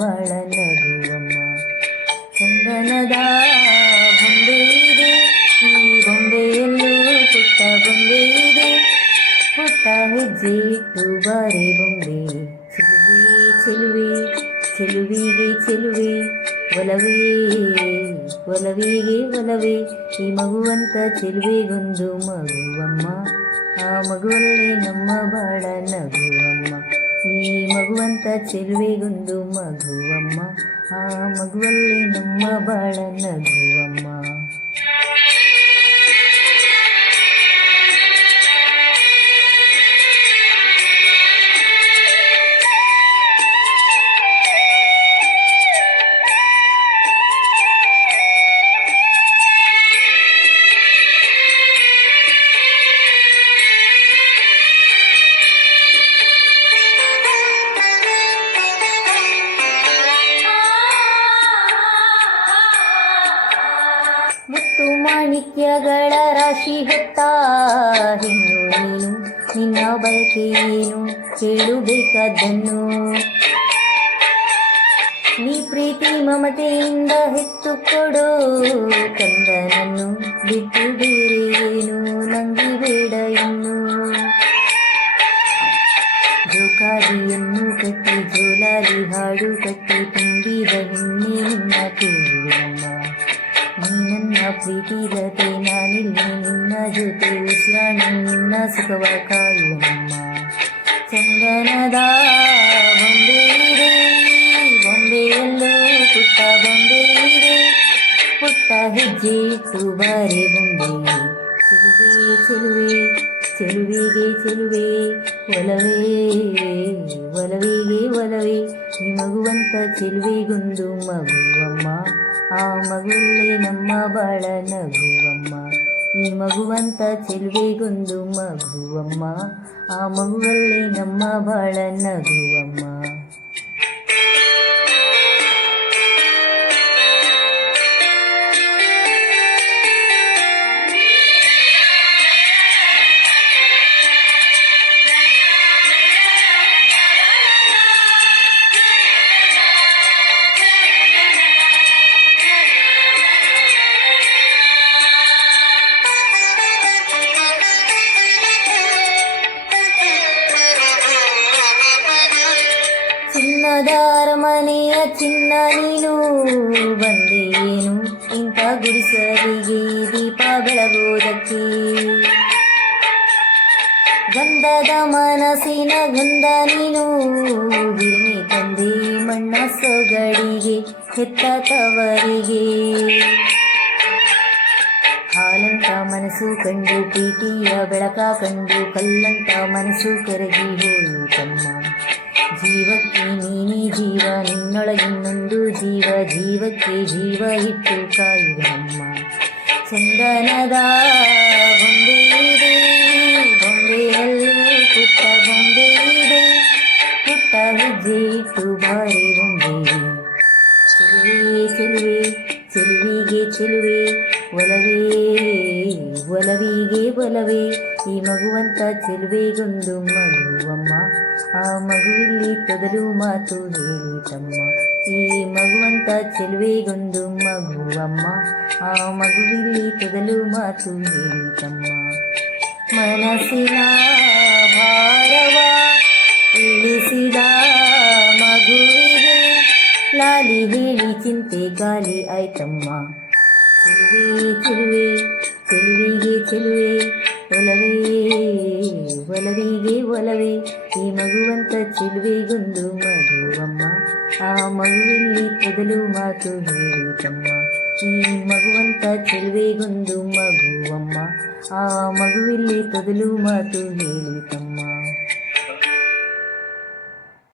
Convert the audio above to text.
ಬಾಳ ನಗುವಮ್ಮ. ಚಂದನದ ಬೊಂಬೆ ಇದೆ, ಈ ಬೊಂಬೆಯಲ್ಲೂ ಪುಟ್ಟ ಬೊಂಬೆ ಇದೆ. ಪುಟ್ಟ ಹೆಜ್ಜೆ ಇಟ್ಟು ಬಾರೆ ಬೊಂಬೆ, ಚೆಲುವೆ ಚೆಲುವೆ ಚೆಲುವಿಗೆ ಚೆಲುವೆ, ಒಲವೇ ಒಲವಿಗೆ ಒಲವೇ. ಈ ಮಗುವಂತ ಚೆಲುವೆಗೊಂದು ಮಗುವಮ್ಮ, ಆ ಮಗುವಲ್ಲೇ ನಮ್ಮ ಬಾಳ ನಗುವಮ್ಮ. ಈ ಮಗುವಂತ ಚೆಲುವೆಗೊಂದು ಮಗುವಮ್ಮ, ಆ ಮಗುವಲ್ಲೇ ನಮ್ಮ ಬಾಳ ನಗುವಮ್ಮ. ಮುತ್ತು ಮಾಣಿಕ್ಯಗಳ ರಾಶಿ ಹೊತ್ತ ಹೆಣ್ಣು ನೀನು, ನಿನ್ನ ಬಯಕೆ ಏನು ಕೇಳು ಬೇಕಾದ್ದನ್ನು. ನೀ ಪ್ರೀತಿ ಮಮತೆಯಿಂದ ಹೆತ್ತು ಕೊಡೋ ಕಂದನನ್ನು, ಬಿಟ್ಟು ಬೇರೆ ಏನು ನಂಗೆ ಬೇಡ ಇನ್ನು. ಜೋಕಾಲಿಯನ್ನು ಕಟ್ಟಿ ಜೋಲಾಲಿ ಹಾಡು ಕಟ್ಟಿ ತುಂಬಿದ ಹೆಣ್ಣೆ ನಿನ್ನ ಕೂಗುವಮ್ಮ. ನೀ ನನ್ನ ಪ್ರೀತಿಲತೆ, ನಾನಿಲ್ಲಿ ನಿನ್ನ ಜೊತೆ ಉಸಿರಾಣಿ ನಿನ್ನ ಸುಖವ ಕಾಯುವಮ್ಮ. ಚಂದನದ ಬೊಂಬೆ ಇದೆ, ಬೊಂಬೆಯಲ್ಲೂ ಪುಟ್ಟ ಬೊಂಬೆ ಇದೆ. ಪುಟ್ಟ ಹೆಜ್ಜೆ ಇಟ್ಟು ಬಾರೆ ಬೊಂಬೆ, ಚೆಲುವೆ ಚೆಲುವೆ ಚೆಲುವಿಗೆ ಚೆಲುವೆ, ಒಲವೇ ಒಲವಿಗೆ ಒಲವೇ. ಈ ಮಗುವಂತ ಚೆಲುವೆಗೊಂದು ಮಗುವಮ್ಮ, ಆ ಮಗುವಲ್ಲೇ ನಮ್ಮ ಬಾಳ ನಗುವಮ್ಮ. ಈ ಮಗುವಂತ ಚೆಲುವೆಗೊಂದು ಮಗುವಮ್ಮ, ಆ ಮಗುವಲ್ಲೇ ನಮ್ಮ ಬಾಳ ನಗುವಮ್ಮ. ಚಿನ್ನದ ಅರಮನೆಯ ಚಿನ್ನ ನೀನು, ಬಂದೇನು ಇಂಥ ಗುಡಿಸಲಿಗೆ ದೀಪ ಬೆಳಗೋದಕ್ಕೆ. ಗಂಧದ ಮನಸ್ಸಿನ ಗಂಧ ನೀನು, ಹಿರಿಮೆ ತಂದೆ ಮಣ್ಣ ಸೊಗಡಿಗೆ ಹೆತ್ತ ತವರಿಗೆ. ಹಾಲಂತ ಮನಸ್ಸು ಕಂಡು ಪ್ರೀತಿಯ ಬೆಳಕ ಕಂಡು, ಕಲ್ಲಂತ ಮನಸ್ಸು ಕರಗಿ ಹೋಯಿತಮ್ಮ. ಜೀವಕ್ಕೆ ನೀನೇ ಜೀವ, ನಿನ್ನೊಳಗಿನ್ನೊಂದು ಜೀವ, ಜೀವಕ್ಕೆ ಜೀವ ಇಟ್ಟು ಕಾಯುವಮ್ಮ. ಚಂದನದ ಬೊಂಬೆ ಇದೆ, ಬೊಂಬೆಯಲ್ಲೂ ಪುಟ್ಟ ಬೊಂಬೆ ಇದೆ. ಪುಟ್ಟ ಹೆಜ್ಜೆ ಇಟ್ಟು ಬಾರೆ ಬೊಂಬೆ, ಚೆಲುವೆ ಚೆಲುವೆ ಚೆಲುವಿಗೆ ಚೆಲುವೆ, ಒಲವೇ ಒಲವಿಗೆ ಒಲವೇ. ಈ ಮಗುವಂತ ಚೆಲುವೆಗೊಂದು ಮಗುವಮ್ಮ, ಆ ಮಗುವಿಲ್ಲಿ ತೊದಲು ಮಾತು ಹೇಳಿತಮ್ಮ. ಈ ಮಗುವಂತ ಚೆಲುವೆಗೊಂದು ಮಗುವಮ್ಮ, ಆ ಮಗುವಿಲ್ಲಿ ತೊದಲು ಮಾತು ಹೇಳಿತಮ್ಮ. ಮನಸ್ಸಿನ ಭಾರವ ಇಳಿಸಿದ ಮಗುವಿಗೆ, ಲಾಲಿ ಹೇಳಿ ಚಿಂತೆ ಗಾಲಿ ಆಯ್ತಮ್ಮ. ಚೆಲುವೆ ಚೆಲುವೆ ಚೆಲುವಿಗೆ ಚೆಲುವೆ, ಒಲವೇ ಒಲವಿಗೆ ಒಲವೇ. ಈ ಮಗುವಂತ ಚೆಲುವೆಗೊಂದು ಮಗುವಮ್ಮ, ಆ ಮಗುವಿಲ್ಲಿ ತೊದಲು ಮಾತು ಹೇಳಿತಮ್ಮ. ಈ ಮಗುವಂತ ಚೆಲುವೆಗೊಂದು ಮಗುವಮ್ಮ, ಆ ಮಗುವಿಲ್ಲಿ ತೊದಲು ಮಾತು ಹೇಳಿತಮ್ಮ.